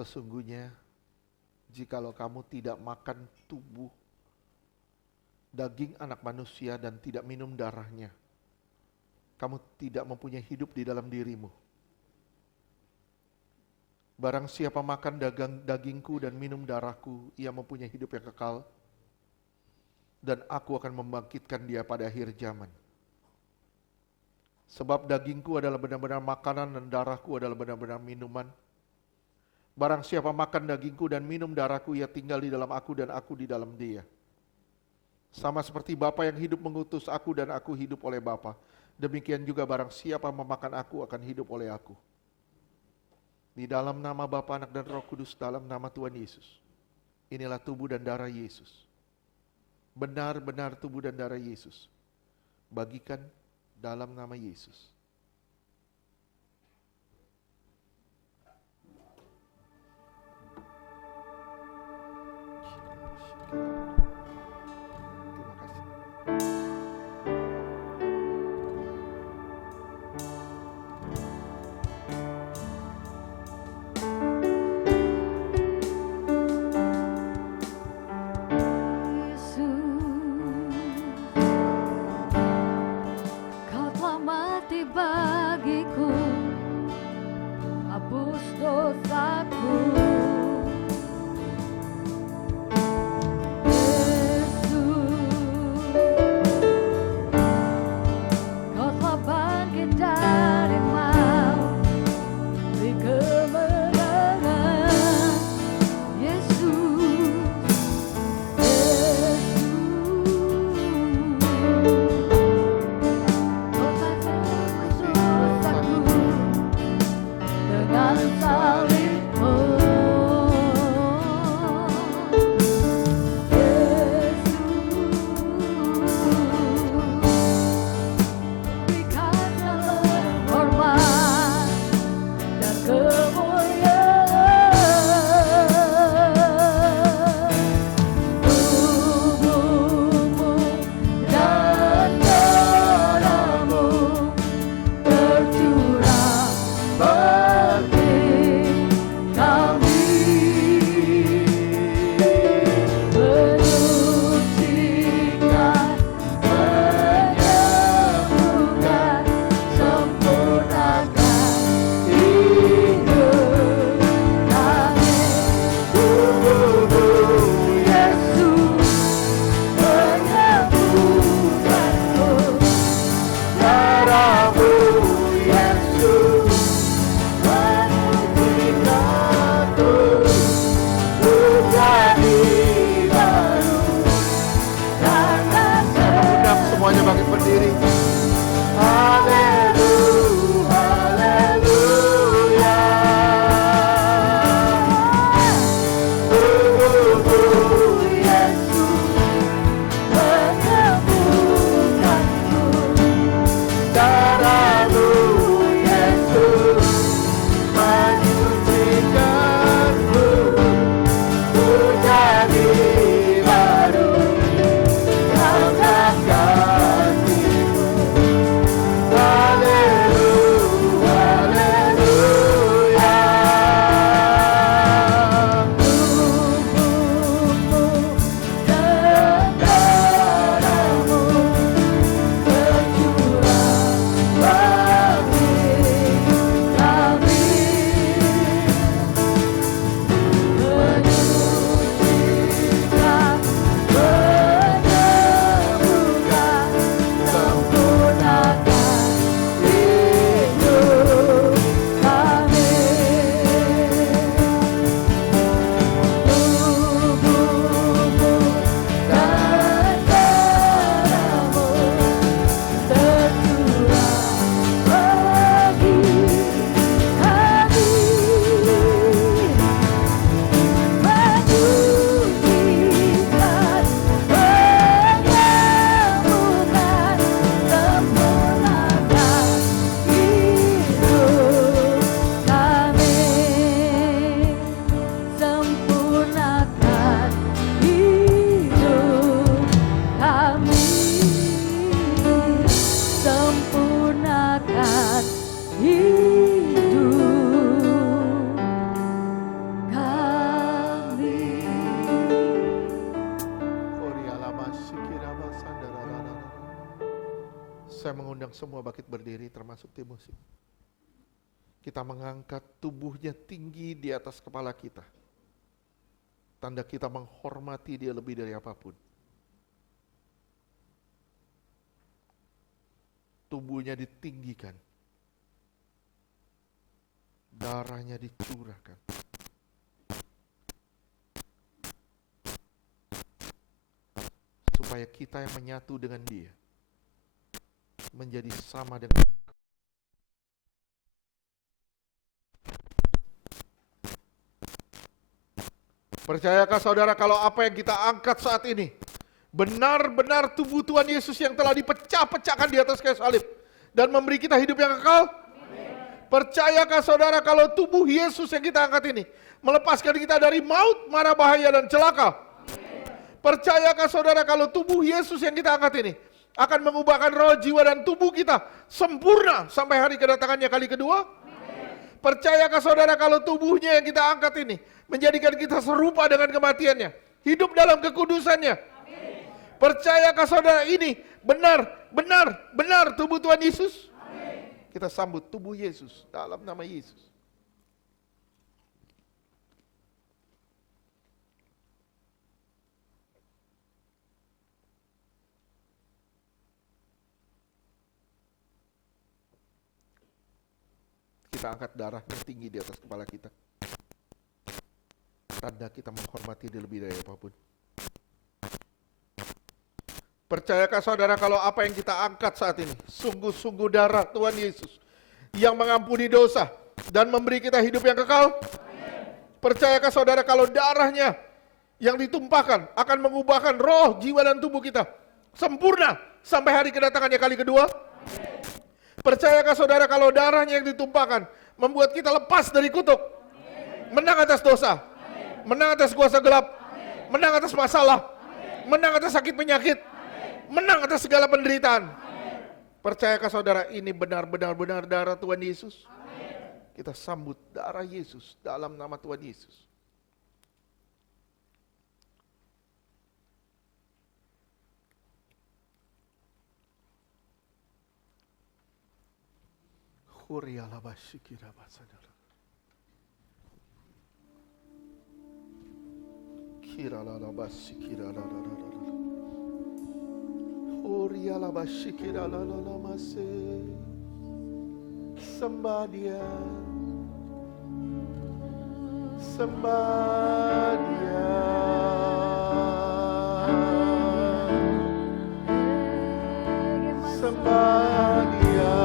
Sesungguhnya jikalau kamu tidak makan tubuh daging anak manusia dan tidak minum darahnya, kamu tidak mempunyai hidup di dalam dirimu. Barang siapa makan dagingku dan minum darahku, ia mempunyai hidup yang kekal, dan aku akan membangkitkan dia pada akhir zaman. Sebab dagingku adalah benar-benar makanan dan darahku adalah benar-benar minuman. Barang siapa makan dagingku dan minum darahku, ia tinggal di dalam aku dan aku di dalam dia. Sama seperti Bapa yang hidup mengutus aku dan aku hidup oleh Bapa, demikian juga barang siapa memakan aku akan hidup oleh aku. Di dalam nama Bapa, Anak dan Roh Kudus, dalam nama Tuhan Yesus. Inilah tubuh dan darah Yesus. Benar-benar tubuh dan darah Yesus. Bagikan dalam nama Yesus. Bagiku, hapus dosaku. Yesus, Kau telah bangkit dari maut, beri kemenangan. Yesus, dengan salibmu. yang semua bangkit berdiri termasuk Timosi. Kita mengangkat tubuhnya tinggi di atas kepala kita. Tanda kita menghormati dia lebih dari apapun. Tubuhnya ditinggikan. Darahnya dicurahkan. Supaya kita yang menyatu dengan dia menjadi sama dengan Percayakah saudara kalau apa yang kita angkat saat ini benar-benar tubuh Tuhan Yesus yang telah dipecah-pecahkan di atas kayu salib dan memberi kita hidup yang kekal? Percayakah saudara kalau tubuh Yesus yang kita angkat ini melepaskan kita dari maut, mara bahaya dan celaka? Percayakah saudara kalau tubuh Yesus yang kita angkat ini akan mengubahkan roh, jiwa dan tubuh kita sempurna sampai hari kedatangannya kali kedua? Percayakah saudara kalau tubuhnya yang kita angkat ini menjadikan kita serupa dengan kematiannya, hidup dalam kekudusannya? Percayakah saudara ini benar tubuh Tuhan Yesus? Kita sambut tubuh Yesus dalam nama Yesus. Kita angkat darahnya tinggi di atas kepala kita. Tanda kita menghormati dia lebih dari apapun. Percayakah saudara kalau apa yang kita angkat saat ini sungguh-sungguh darah Tuhan Yesus yang mengampuni dosa dan memberi kita hidup yang kekal? Percayakah saudara kalau darahnya yang ditumpahkan akan mengubahkan roh, jiwa dan tubuh kita sempurna sampai hari kedatangannya kali kedua? Percayakah saudara kalau darahnya yang ditumpahkan membuat kita lepas dari kutuk, menang atas dosa, menang atas kuasa gelap, menang atas masalah, menang atas sakit penyakit, menang atas segala penderitaan? Percayakah saudara ini benar-benar darah Tuhan Yesus? Kita sambut darah Yesus dalam nama Tuhan Yesus. Sembah dia, sembah dia. Sembah dia.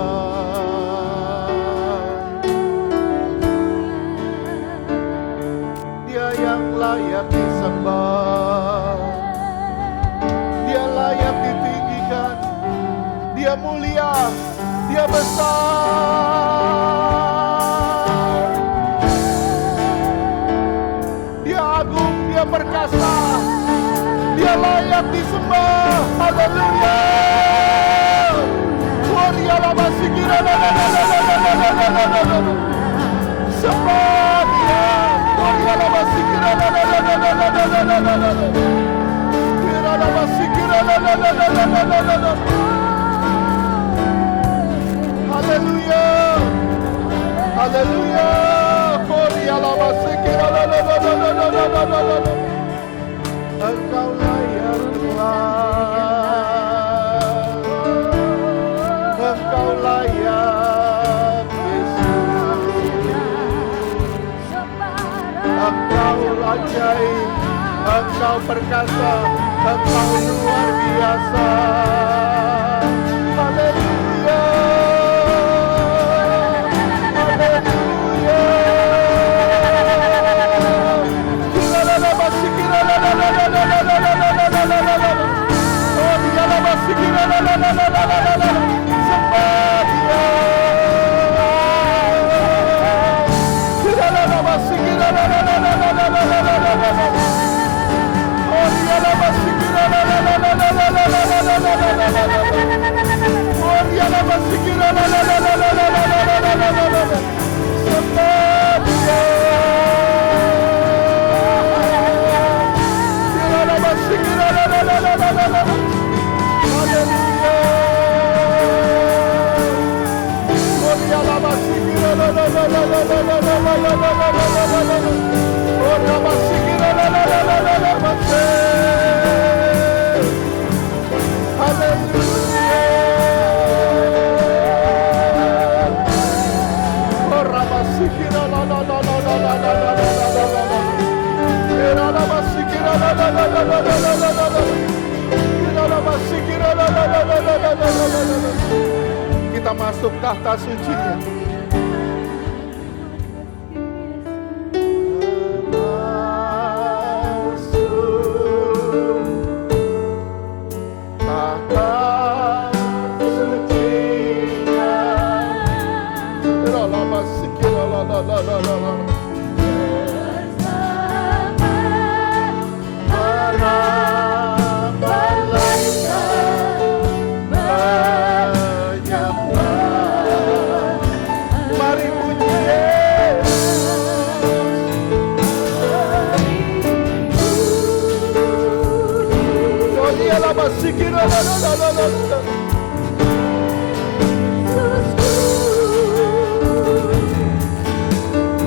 Dia yang layak disembah. Dia layak ditinggikan. Dia mulia. Dia besar. Dia agung, dia perkasa. Dia layak disembah. Haleluya. Sembah dia. Haleluya. Haleluya. Engkau layak Tuhan. Engkau layak Yesus. Engkau ajaib. Engkau perkasa. Engkau luar biasa. Haleluya. Hallelujah. Kita masuk tahta suci-Nya.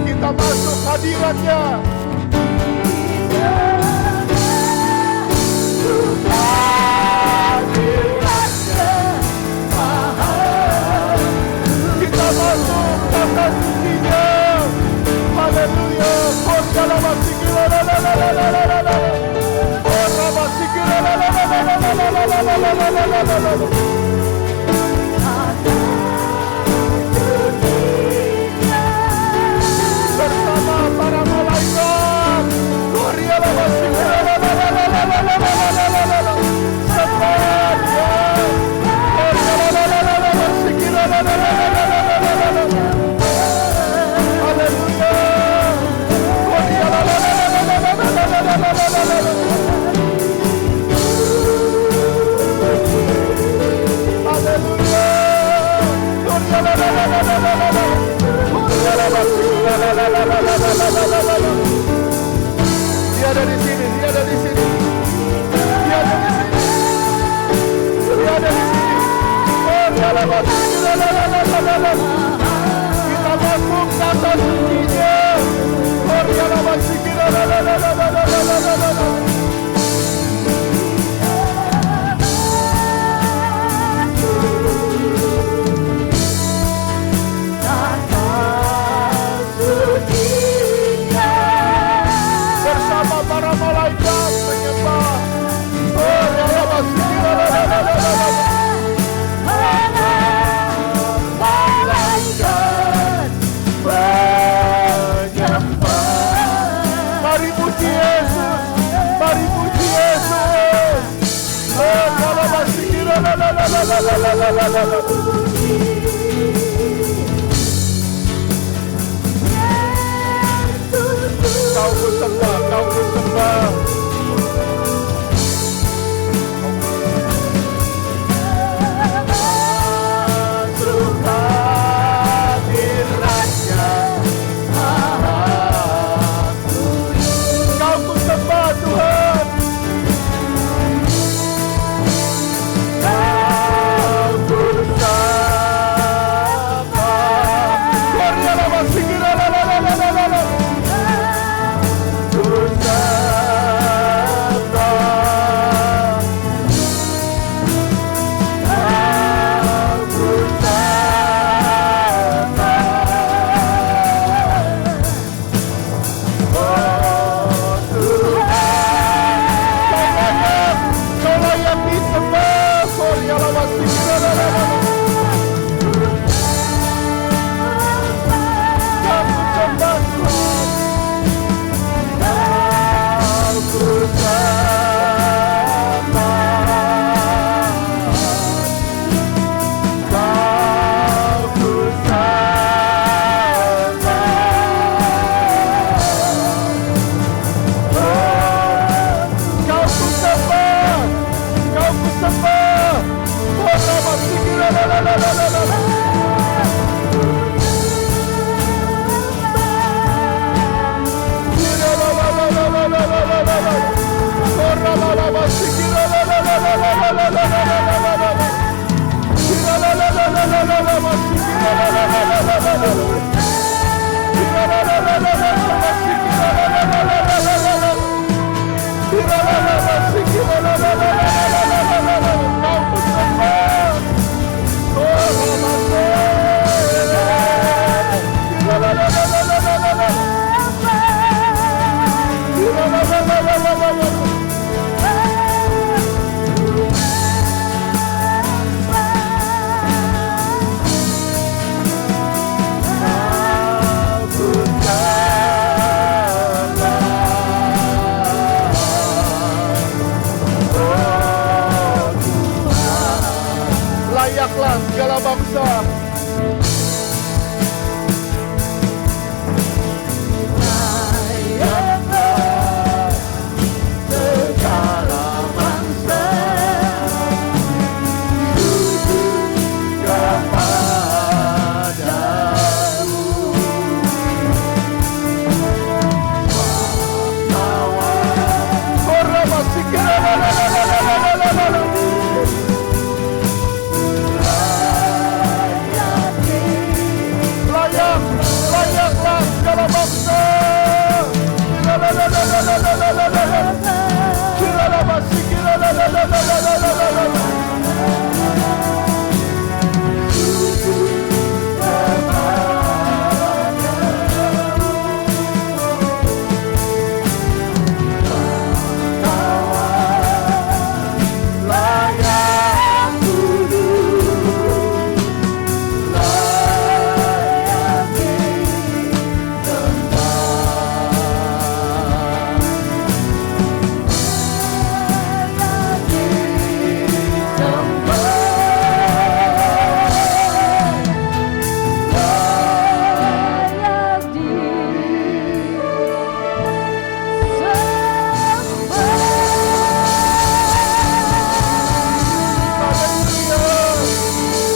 Kita masuk hadirat-Nya. Kita masuk tahta suci-Nya. Haleluya. Bersama para malaikat, Dia ada di sini, dia ada di sini. Dia ada di sini. Dia ada di sini. Kita masuk kata suci-Nya. Bersama para malaikat menyembah. Mari puji Yesus, mari puji Yesus. Kau kusembah, kau kusembah. kuasa. Layaklah segala bangsa sujud kepadamu.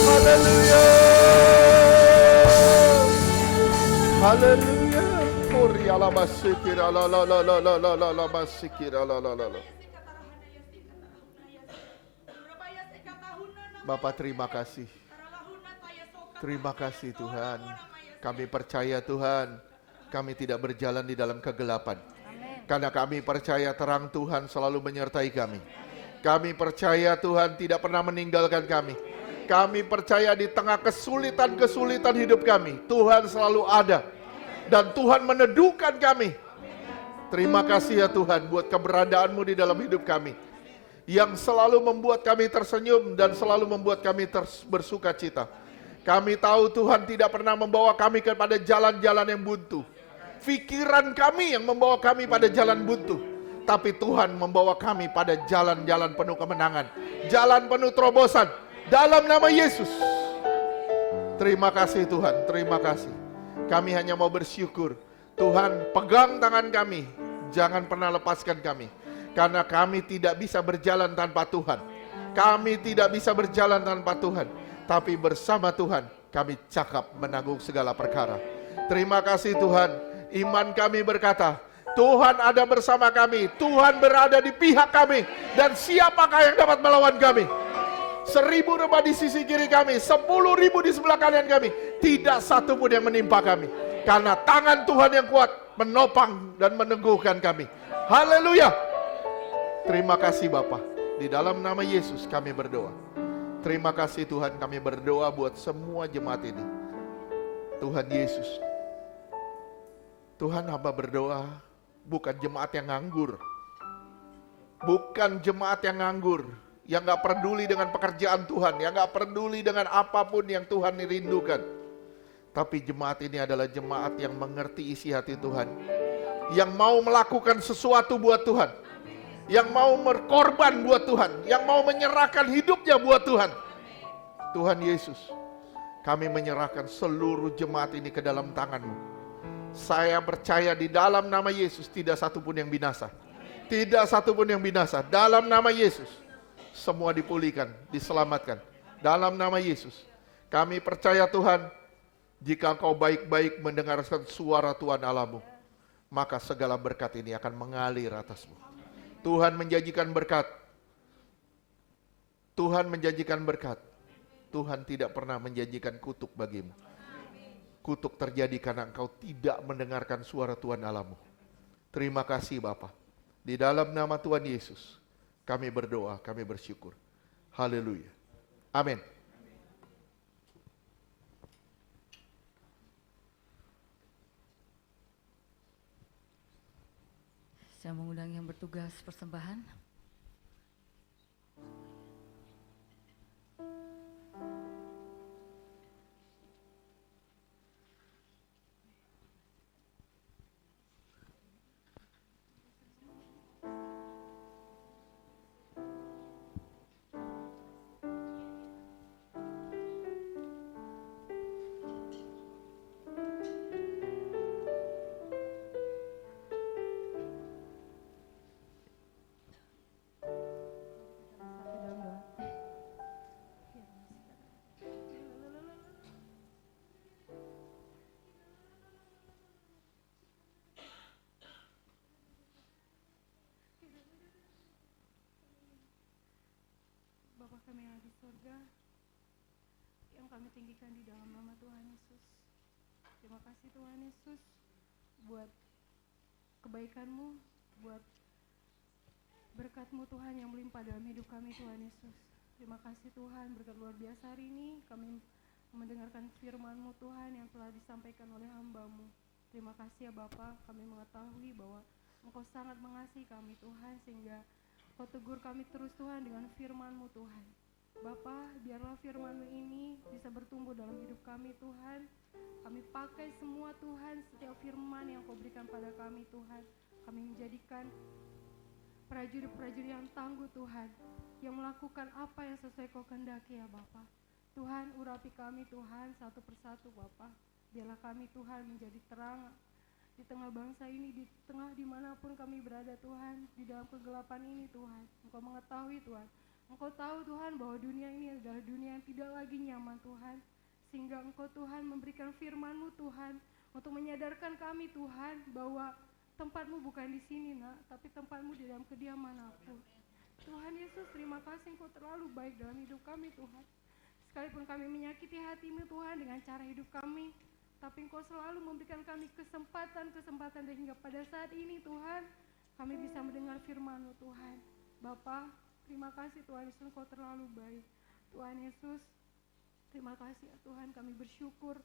Layaklah segala bangsa. Haleluya. Kori ala masikir ala la la la la la la la masikir ala la la la. Bapak terima kasih. Terima kasih Tuhan. Kami percaya Tuhan, kami tidak berjalan di dalam kegelapan. Karena kami percaya terang Tuhan selalu menyertai kami. Kami percaya Tuhan tidak pernah meninggalkan kami. Kami percaya di tengah kesulitan-kesulitan hidup kami, Tuhan selalu ada. Dan Tuhan meneduhkan kami. Terima kasih ya Tuhan buat keberadaanmu di dalam hidup kami. Yang selalu membuat kami tersenyum dan selalu membuat kami bersuka cita. Kami tahu Tuhan tidak pernah membawa kami kepada jalan-jalan yang buntu. Pikiran kami yang membawa kami pada jalan buntu. Tapi Tuhan membawa kami pada jalan-jalan penuh kemenangan. Jalan penuh terobosan. Dalam nama Yesus. Terima kasih Tuhan, terima kasih. Kami hanya mau bersyukur. Tuhan pegang tangan kami. Jangan pernah lepaskan kami. Karena kami tidak bisa berjalan tanpa Tuhan. Kami tidak bisa berjalan tanpa Tuhan. Tapi bersama Tuhan kami cakap menanggung segala perkara. Terima kasih Tuhan. Iman kami berkata, Tuhan ada bersama kami. Tuhan berada di pihak kami. Dan siapakah yang dapat melawan kami? 1000 rembah di sisi kiri kami, 10.000 di sebelah kanan kami. Tidak satu pun yang menimpa kami. Karena tangan Tuhan yang kuat menopang dan meneguhkan kami. Haleluya. Terima kasih Bapa. Di dalam nama Yesus kami berdoa. Terima kasih Tuhan, kami berdoa buat semua jemaat ini. Tuhan Yesus. Tuhan hamba berdoa bukan jemaat yang nganggur. Bukan jemaat yang nganggur. Yang gak peduli dengan pekerjaan Tuhan, yang gak peduli dengan apapun yang Tuhan rindukan. Tapi jemaat ini adalah jemaat yang mengerti isi hati Tuhan. Yang mau melakukan sesuatu buat Tuhan. Yang mau berkorban buat Tuhan. Yang mau menyerahkan hidupnya buat Tuhan. Tuhan Yesus, kami menyerahkan seluruh jemaat ini ke dalam tangan-Mu. Saya percaya di dalam nama Yesus tidak satu pun yang binasa. Tidak satu pun yang binasa. Dalam nama Yesus. Semua dipulihkan, diselamatkan. Dalam nama Yesus. Kami percaya Tuhan, jika Engkau baik-baik mendengarkan suara Tuhan Allahmu, maka segala berkat ini akan mengalir atasmu. Tuhan menjanjikan berkat. Tuhan menjanjikan berkat. Tuhan tidak pernah menjanjikan kutuk bagimu. Kutuk terjadi karena engkau tidak mendengarkan suara Tuhan Allahmu. Terima kasih Bapa. Di dalam nama Tuhan Yesus, kami berdoa, kami bersyukur. Haleluya. Amin. Saya mengundang yang bertugas persembahan. Bapa kami yang ada di surga, yang kami tinggikan di dalam nama Tuhan Yesus. Terima kasih Tuhan Yesus buat kebaikan-Mu, buat berkat-Mu Tuhan yang melimpah dalam hidup kami Tuhan Yesus. Terima kasih Tuhan, berkat luar biasa hari ini kami mendengarkan firman-Mu Tuhan yang telah disampaikan oleh hamba-Mu. Terima kasih ya Bapa, kami mengetahui bahwa Engkau sangat mengasihi kami Tuhan, sehingga Kau tegur kami terus Tuhan dengan firman-Mu Tuhan. Bapa, biarlah firman-Mu ini bisa bertumbuh dalam hidup kami Tuhan. Kami pakai semua Tuhan, setiap firman yang Kau berikan pada kami Tuhan. Kami menjadikan prajurit-prajurit yang tangguh Tuhan, yang melakukan apa yang sesuai Kau kehendaki ya Bapa. Tuhan, urapi kami Tuhan satu persatu Bapa. Biarlah kami Tuhan menjadi terang di tengah bangsa ini, di tengah dimanapun kami berada Tuhan, di dalam kegelapan ini Tuhan. Engkau mengetahui Tuhan, Engkau tahu Tuhan bahwa dunia ini adalah dunia yang tidak lagi nyaman Tuhan, sehingga Engkau Tuhan memberikan firman-Mu Tuhan untuk menyadarkan kami Tuhan bahwa tempat-Mu bukan di sini nak, tapi tempat-Mu di dalam kediaman Aku. Tuhan Yesus, terima kasih Engkau terlalu baik dalam hidup kami Tuhan. Sekalipun kami menyakiti hati-Mu Tuhan dengan cara hidup kami, tapi Engkau selalu memberikan kami kesempatan-kesempatan, dan hingga pada saat ini Tuhan, kami bisa mendengar firman-Mu Tuhan. Bapa, terima kasih Tuhan Yesus, Engkau terlalu baik. Tuhan Yesus, terima kasih ya Tuhan, kami bersyukur.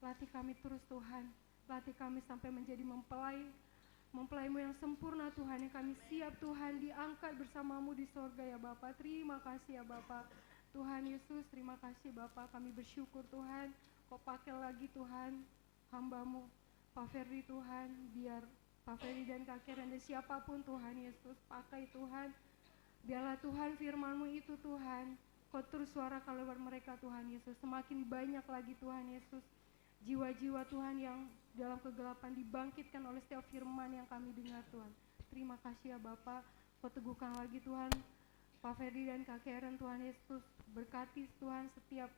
Latih kami terus Tuhan, latih kami sampai menjadi mempelai-Mu yang sempurna Tuhan, yang kami siap Tuhan diangkat bersama-Mu di sorga ya Bapa. Terima kasih ya Bapa. Tuhan Yesus, terima kasih Bapa, kami bersyukur Tuhan. Kau pakai lagi Tuhan hamba-Mu Pak Ferdi Tuhan, biar Pak Ferdi dan Kak Karen dan siapapun Tuhan Yesus, pakai Tuhan. Biarlah Tuhan firman-Mu itu Tuhan, Kau terus suarakan lewat mereka Tuhan Yesus. Semakin banyak lagi Tuhan Yesus jiwa-jiwa Tuhan yang dalam kegelapan dibangkitkan oleh setiap firman yang kami dengar Tuhan. Terima kasih ya Bapa, Kau teguhkan lagi Tuhan Pak Ferdi dan Kak Karen Tuhan Yesus. Berkati Tuhan setiap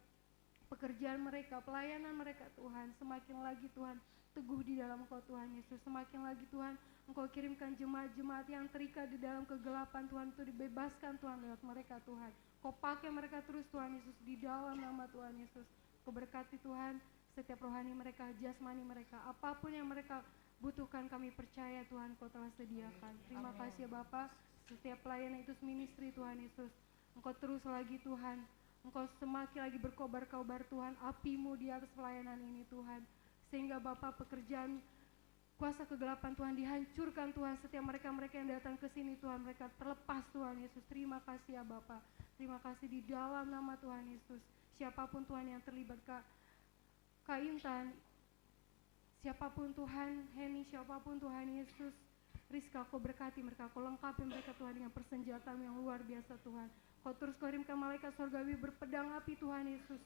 pekerjaan mereka, pelayanan mereka Tuhan. Semakin lagi Tuhan teguh di dalam Engkau Tuhan Yesus. Semakin lagi Tuhan Engkau kirimkan jemaat-jemaat yang terikat di dalam kegelapan Tuhan, itu dibebaskan Tuhan lewat mereka Tuhan. Kau pakai mereka terus Tuhan Yesus di dalam nama Tuhan Yesus. Kau berkati Tuhan setiap rohani mereka, jasmani mereka, apapun yang mereka butuhkan, kami percaya Tuhan Kau telah sediakan. Terima kasih ya Bapa, setiap pelayanan itu ministry Tuhan Yesus. Engkau terus lagi Tuhan, Engkau semakin lagi berkobar-kobar Tuhan, api-Mu di atas pelayanan ini Tuhan. Sehingga Bapa, pekerjaan kuasa kegelapan Tuhan dihancurkan Tuhan. Setiap mereka-mereka yang datang ke sini Tuhan, mereka terlepas Tuhan Yesus. Terima kasih ya Bapa. Terima kasih di dalam nama Tuhan Yesus. Siapapun Tuhan yang terlibat, Kak Intan, siapapun Tuhan, Heni, siapapun Tuhan Yesus, Rizka, Kau berkati mereka, Kau lengkapi mereka Tuhan dengan persenjataan yang luar biasa Tuhan. Kau terus kirimkan malaikat surgawi berpedang api Tuhan Yesus.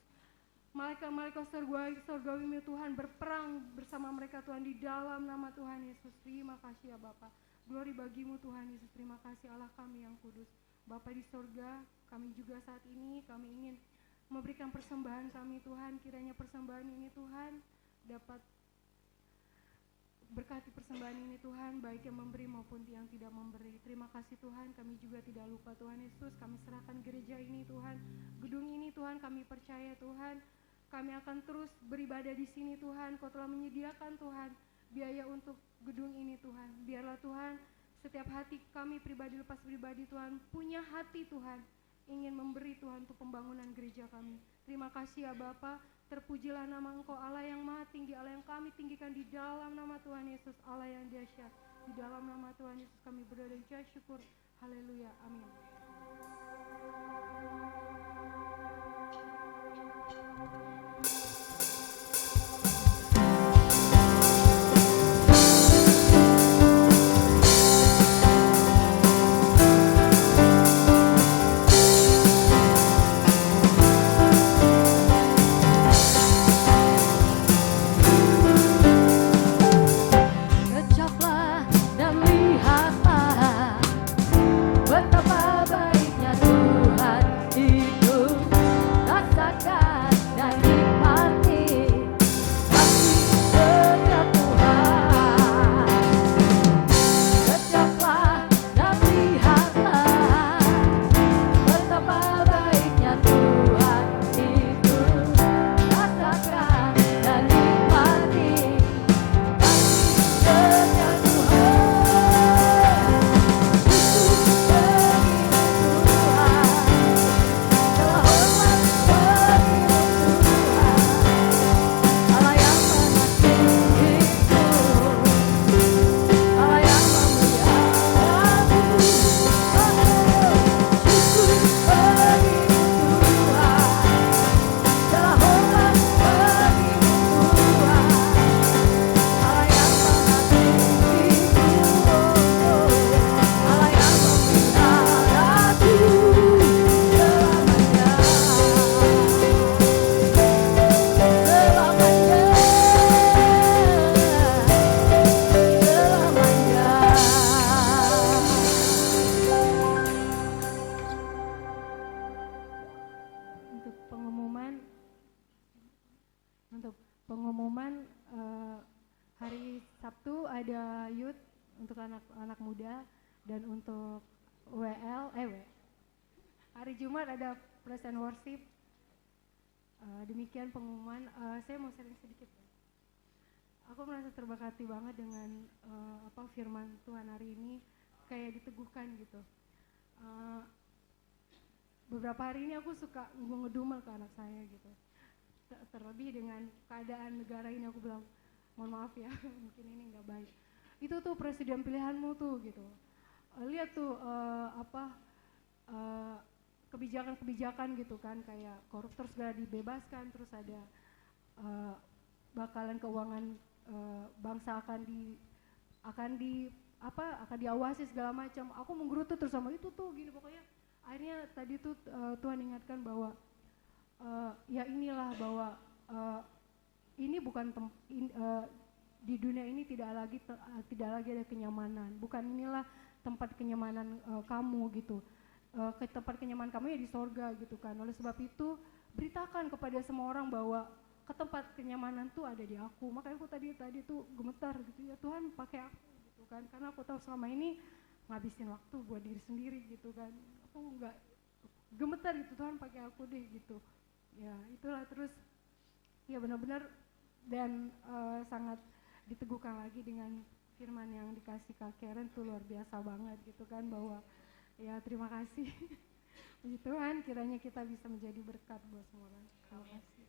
Malaikat-malaikat surgawi Tuhan berperang bersama mereka Tuhan di dalam nama Tuhan Yesus. Terima kasih ya Bapa. Glory bagi-Mu Tuhan Yesus. Terima kasih Allah kami yang kudus. Bapa di sorga, kami juga saat ini kami ingin memberikan persembahan kami Tuhan. Kiranya persembahan ini Tuhan dapat berkati persembahan ini Tuhan, baik yang memberi maupun yang tidak memberi. Terima kasih Tuhan, kami juga tidak lupa Tuhan Yesus, kami serahkan gereja ini Tuhan, gedung ini Tuhan, kami percaya Tuhan, kami akan terus beribadah di sini Tuhan. Kau telah menyediakan Tuhan biaya untuk gedung ini Tuhan. Biarlah Tuhan setiap hati kami pribadi lepas pribadi Tuhan punya hati Tuhan, ingin memberi Tuhan untuk pembangunan gereja kami. Terima kasih ya Bapa. Terpujilah nama Engkau Allah yang maha tinggi, Allah yang kami tinggikan di dalam nama Tuhan Yesus, Allah yang dahsyat. Di dalam nama Tuhan Yesus kami berdoa dan ucap syukur. Haleluya, amin. Kecaplah dan lihatlah betapa baiknya Tuhan itu. Rasakan dan pengumuman hari Sabtu ada youth untuk anak-anak muda, dan untuk hari Jumat ada praise and worship. Demikian pengumuman. Saya mau sharing sedikit. Aku merasa terberkati banget dengan firman Tuhan hari ini, kayak diteguhkan gitu. Beberapa hari ini aku suka ngedumel ke anak saya gitu. Terlebih dengan keadaan negara ini, aku bilang, mohon maaf ya, mungkin ini nggak baik. Itu tuh presiden pilihanmu tuh gitu. Lihat tuh kebijakan-kebijakan gitu kan, kayak koruptor segera dibebaskan, terus ada bakalan keuangan bangsa akan diawasi segala macam. Aku menggerutu terus sama itu tuh gini, pokoknya akhirnya tadi tuh Tuhan ingatkan bahwa ya inilah bahwa ini bukan di dunia ini tidak lagi ada kenyamanan. Bukan inilah tempat kenyamanan kamu gitu. Ke tempat kenyamanan kamu ya di sorga gitu kan. Oleh sebab itu beritakan kepada semua orang bahwa ke tempat kenyamanan tuh ada di aku. Makanya aku tadi tuh gemetar gitu ya, Tuhan pakai aku gitu kan, karena aku tahu selama ini ngabisin waktu buat diri sendiri gitu kan. Aku nggak gemetar gitu, Tuhan pakai aku deh gitu ya. Itulah, terus ya benar-benar, dan sangat diteguhkan lagi dengan firman yang dikasih Kak Karen tuh luar biasa banget gitu kan, bahwa ya terima kasih. Puji Tuhan, kiranya kita bisa menjadi berkat buat semua orang. Terima kasih.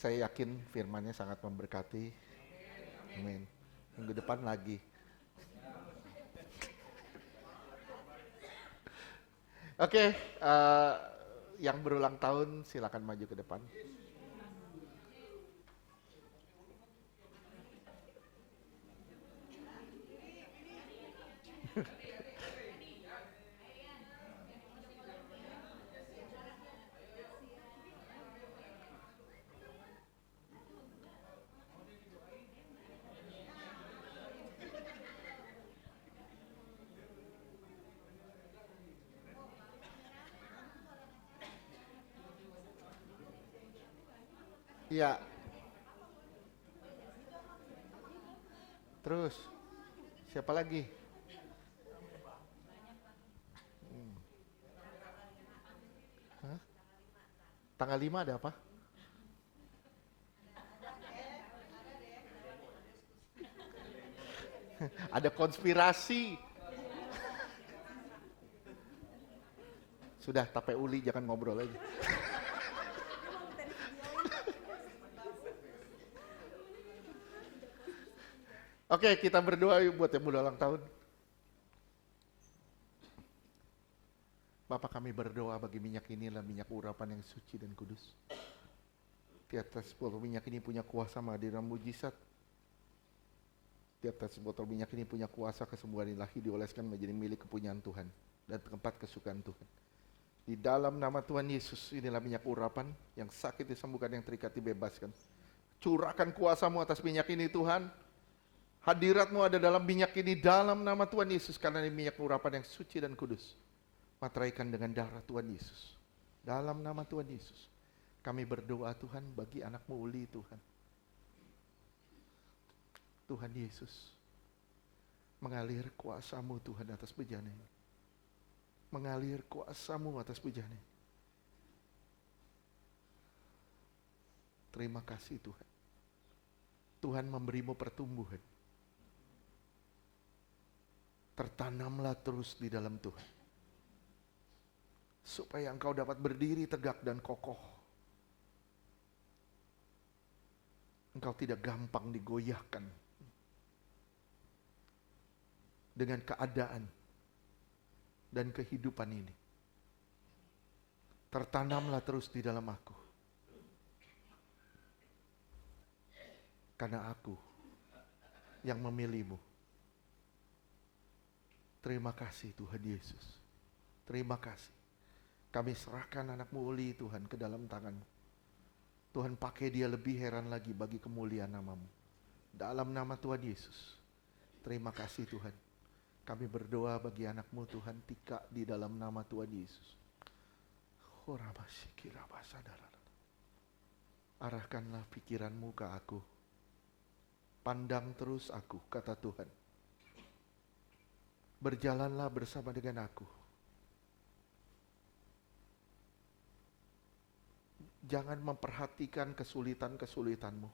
Saya yakin firman-Nya sangat memberkati. Amin. Minggu depan lagi. Oke, yang berulang tahun silakan maju ke depan. Iya. Terus, siapa lagi? Hah? Tanggal 5 ada apa? Ada konspirasi. Sudah, tape uli, jangan ngobrol aja. Oke, kita berdoa yuk buat yang ulang tahun. Bapak, kami berdoa bagi minyak ini adalah minyak urapan yang suci dan kudus. Di atas botol minyak ini punya kuasa menghadiran mujizat. Di atas botol minyak ini punya kuasa kesembuhan ilahi dioleskan menjadi milik kepunyaan Tuhan dan tempat kesukaan Tuhan. Di dalam nama Tuhan Yesus, inilah minyak urapan, yang sakit disembuhkan, yang terikat dibebaskan. Curahkan kuasa-Mu atas minyak ini Tuhan. Hadirat-Mu ada dalam minyak ini dalam nama Tuhan Yesus, karena ini minyak urapan yang suci dan kudus. Materaikan dengan darah Tuhan Yesus. Dalam nama Tuhan Yesus, kami berdoa Tuhan bagi anak-Mu Uli Tuhan. Tuhan Yesus, mengalir kuasa-Mu Tuhan atas bejana ini. Mengalir kuasa-Mu atas bejana ini. Terima kasih Tuhan. Tuhan memberi-Mu pertumbuhan. Tertanamlah terus di dalam Tuhan, supaya Engkau dapat berdiri tegak dan kokoh. Engkau tidak gampang digoyahkan dengan keadaan dan kehidupan ini. Tertanamlah terus di dalam aku, karena aku yang memilih-Mu. Terima kasih Tuhan Yesus. Terima kasih. Kami serahkan anak-Mu Uli Tuhan ke dalam tangan-Mu. Tuhan, pakai dia lebih heran lagi bagi kemuliaan nama-Mu. Dalam nama Tuhan Yesus. Terima kasih Tuhan. Kami berdoa bagi anak-Mu Tuhan, Tika, di dalam nama Tuhan Yesus. Arahkanlah pikiran-Mu ke aku. Pandang terus aku, kata Tuhan. Berjalanlah bersama dengan aku. Jangan memperhatikan kesulitan-kesulitanmu.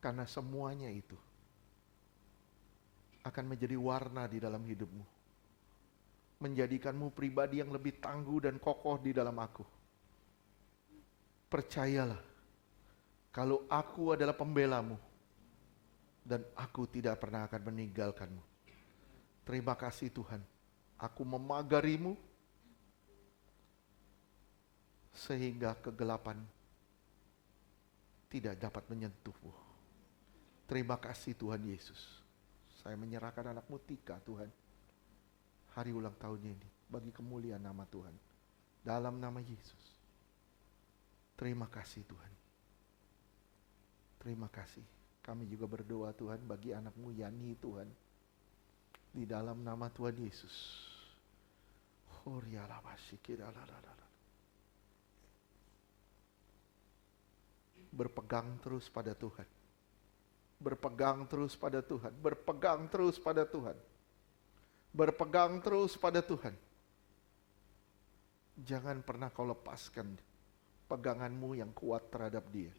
Karena semuanya itu akan menjadi warna di dalam hidupmu. Menjadikanmu pribadi yang lebih tangguh dan kokoh di dalam aku. Percayalah, kalau aku adalah pembelamu, dan aku tidak pernah akan meninggalkanmu. Terima kasih Tuhan, aku memagarimu, sehingga kegelapan tidak dapat menyentuhmu. Terima kasih Tuhan Yesus. Saya menyerahkan anak-Mu Tika Tuhan, hari ulang tahunnya ini, bagi kemuliaan nama Tuhan. Dalam nama Yesus. Terima kasih Tuhan. Terima kasih. Kami juga berdoa Tuhan bagi anak-Mu Yani Tuhan. Di dalam nama Tuhan Yesus. Berpegang terus pada Tuhan. Berpegang terus pada Tuhan. Berpegang terus pada Tuhan. Berpegang terus pada Tuhan. Jangan pernah kau lepaskan peganganmu yang kuat terhadap Dia.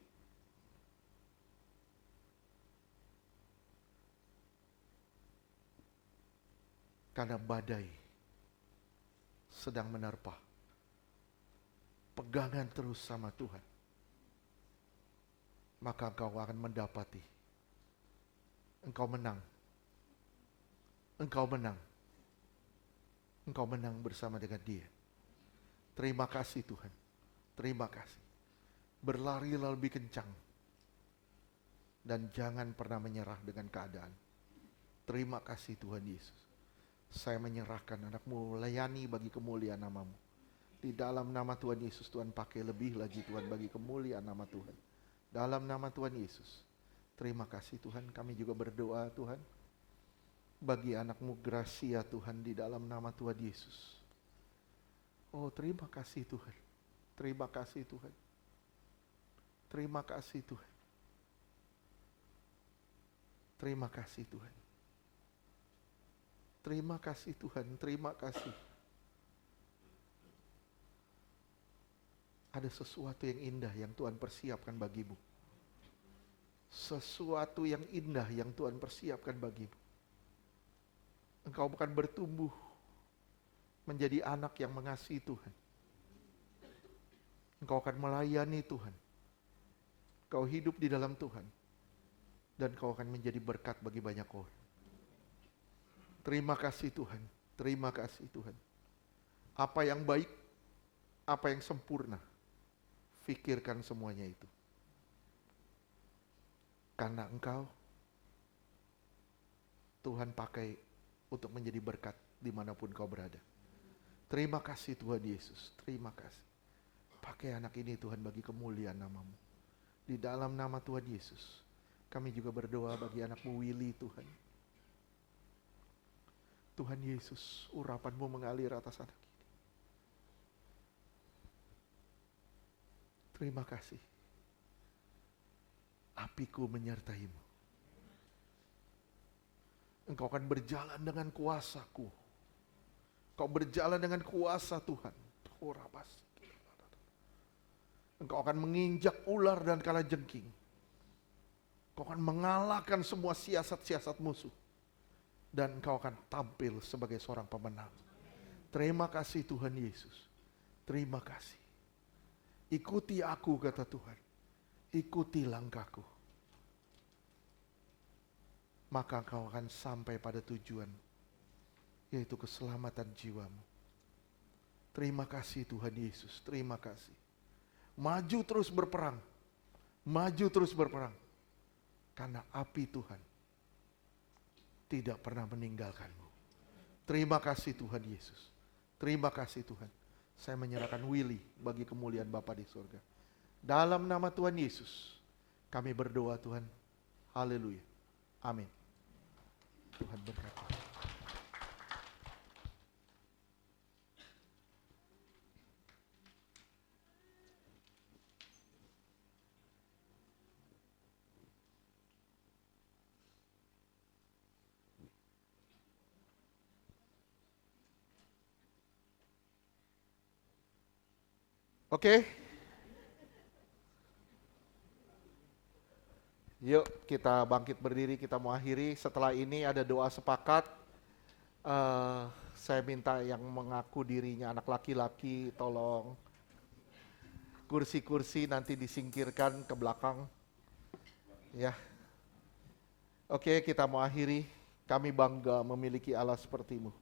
Karena badai sedang menerpa. Pegangan terus sama Tuhan. Maka engkau akan mendapati. Engkau menang. Engkau menang. Engkau menang bersama dengan Dia. Terima kasih Tuhan. Terima kasih. Berlarilah lebih kencang. Dan jangan pernah menyerah dengan keadaan. Terima kasih Tuhan Yesus. Saya menyerahkan anak-Mu layani bagi kemuliaan nama-Mu. Di dalam nama Tuhan Yesus, Tuhan pakai lebih lagi Tuhan bagi kemuliaan nama Tuhan. Dalam nama Tuhan Yesus. Terima kasih Tuhan, kami juga berdoa Tuhan. Bagi anak-Mu Gracia Tuhan di dalam nama Tuhan Yesus. Oh terima kasih Tuhan. Terima kasih Tuhan. Terima kasih Tuhan. Terima kasih Tuhan. Terima kasih Tuhan, terima kasih. Ada sesuatu yang indah yang Tuhan persiapkan bagimu. Sesuatu yang indah yang Tuhan persiapkan bagimu. Engkau akan bertumbuh menjadi anak yang mengasihi Tuhan. Engkau akan melayani Tuhan. Engkau hidup di dalam Tuhan. Dan engkau akan menjadi berkat bagi banyak orang. Terima kasih Tuhan, terima kasih Tuhan. Apa yang baik, apa yang sempurna, fikirkan semuanya itu. Karena engkau, Tuhan pakai untuk menjadi berkat dimanapun kau berada. Terima kasih Tuhan Yesus, terima kasih. Pakai anak ini Tuhan bagi kemuliaan nama-Mu. Di dalam nama Tuhan Yesus, kami juga berdoa bagi anak-Mu Willy Tuhan. Tuhan Yesus, urapan-Mu mengalir atas anak ini. Terima kasih. Apiku menyertai-Mu. Engkau akan berjalan dengan kuasa-Ku. Engkau berjalan dengan kuasa Tuhan. Engkau akan menginjak ular dan kalajengking. Engkau akan mengalahkan semua siasat-siasat musuh. Dan engkau akan tampil sebagai seorang pemenang. Terima kasih Tuhan Yesus. Terima kasih. Ikuti aku kata Tuhan. Ikuti langkahku. Maka engkau akan sampai pada tujuan. Yaitu keselamatan jiwamu. Terima kasih Tuhan Yesus. Terima kasih. Maju terus berperang. Maju terus berperang. Karena api Tuhan tidak pernah meninggalkanmu. Terima kasih Tuhan Yesus. Terima kasih Tuhan. Saya menyerahkan Willy bagi kemuliaan Bapa di surga. Dalam nama Tuhan Yesus, kami berdoa Tuhan. Haleluya. Amin. Tuhan berkati. Oke. Yuk kita bangkit berdiri, kita mau akhiri. Setelah ini ada doa sepakat. Saya minta yang mengaku dirinya anak laki-laki, tolong kursi-kursi nanti disingkirkan ke belakang. Ya. Oke, kita mau akhiri. Kami bangga memiliki Allah sepertimu.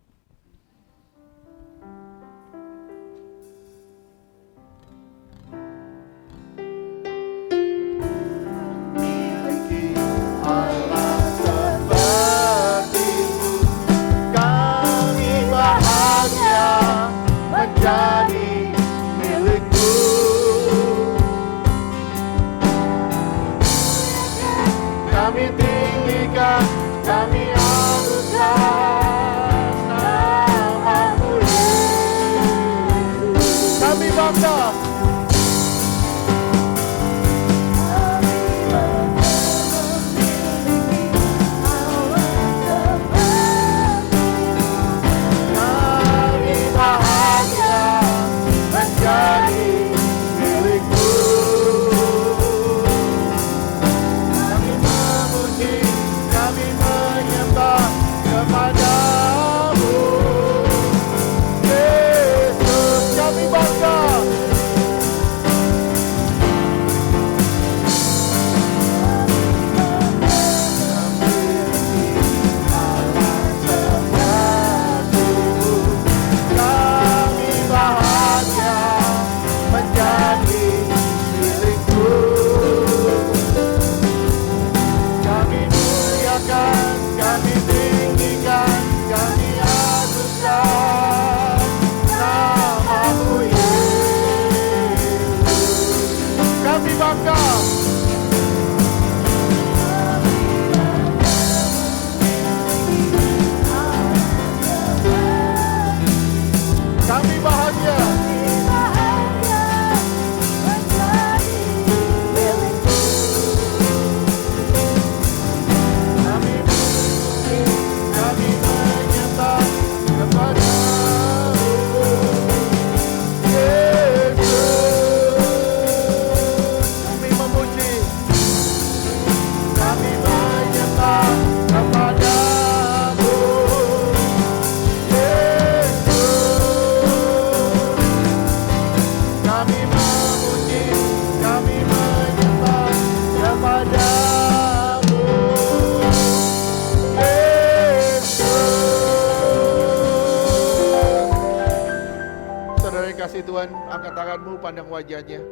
Kasih Tuhan, angkat tanganmu, pandang wajahnya.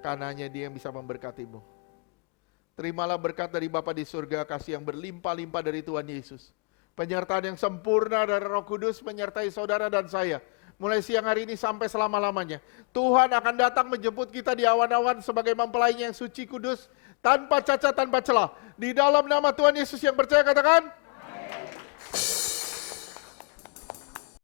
Kanannya Dia yang bisa memberkatimu. Terimalah berkat dari Bapa di surga, kasih yang berlimpah-limpah dari Tuhan Yesus. Penyertaan yang sempurna dari Roh Kudus menyertai saudara dan saya. Mulai siang hari ini sampai selama-lamanya. Tuhan akan datang menjemput kita di awan-awan sebagai mempelainya yang suci kudus, tanpa cacat, tanpa celah. Di dalam nama Tuhan Yesus yang percaya katakan,